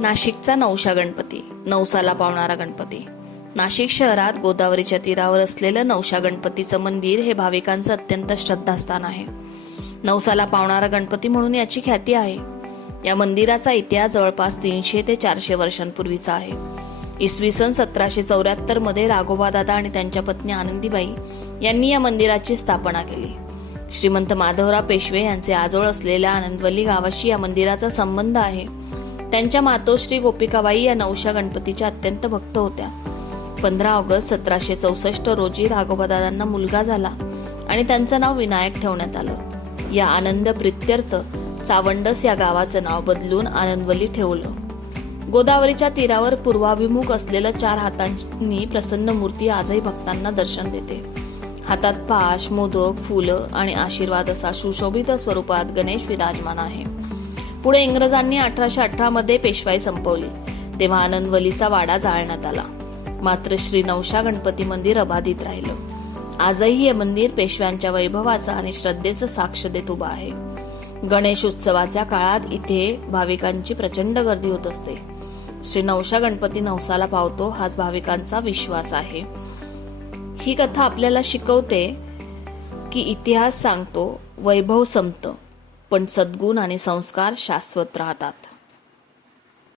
नाशिकचा नवशा गणपती नवसाला पावणारा गणपती. नाशिक शहरात गोदावरीच्या तीरावर असलेलं नवशा गणपतीचं मंदिर हे भाविकांचं अत्यंत श्रद्धास्थान आहे. नवसाला पावणारा गणपती म्हणून याची ख्याती आहे. या मंदिराचा इतिहास जवळपास तीनशे ते चारशे वर्षांपूर्वीचा आहे. इसवी सन सतराशे चौऱ्याहत्तरमध्ये राघोबा दादा आणि त्यांच्या पत्नी आनंदीबाई यांनी या मंदिराची स्थापना केली. श्रीमंत माधवराव पेशवे यांचे आजोळ असलेल्या आनंदवली गावाशी या मंदिराचा संबंध आहे. त्यांच्या मातोश्री गोपिकाबाई या नवशा गणपतीच्या अत्यंत भक्त होत्या. पंधरा ऑगस्ट सतराशे चौसष्ट रोजी राघोबादादांना मुलगा झाला आणि त्यांचं नाव विनायक ठेवण्यात आलं. या आनंद प्रित्यर्थ चावंडस या गावाचं नाव बदलून आनंदवली ठेवलं. गोदावरीच्या तीरावर पूर्वाभिमुख असलेलं चार हातांनी प्रसन्न मूर्ती आजही भक्तांना दर्शन देते. हातात पाश मोदक फुलं आणि आशीर्वाद असा सुशोभित स्वरूपात गणेश विराजमान आहे. पुढे इंग्रजांनी अठराशे अठरामध्ये पेशवाई संपवली. तेव्हा आनंदवलीचा वाडा जाळण्यात आला. मात्र श्री नवशा गणपती मंदिर अबाधित राहिलं. आजही हे मंदिर पेशव्यांच्या वैभवाचा आणि श्रद्धेचं साक्ष देत उभं आहे. गणेश उत्सवाच्या काळात इथे भाविकांची प्रचंड गर्दी होत असते. श्री नवशा गणपती नवसाला पावतो हाच भाविकांचा विश्वास आहे. ही कथा आपल्याला शिकवते की इतिहास सांगतो वैभव संपतं. पण सद्गुण आणि संस्कार शाश्वत राहतात.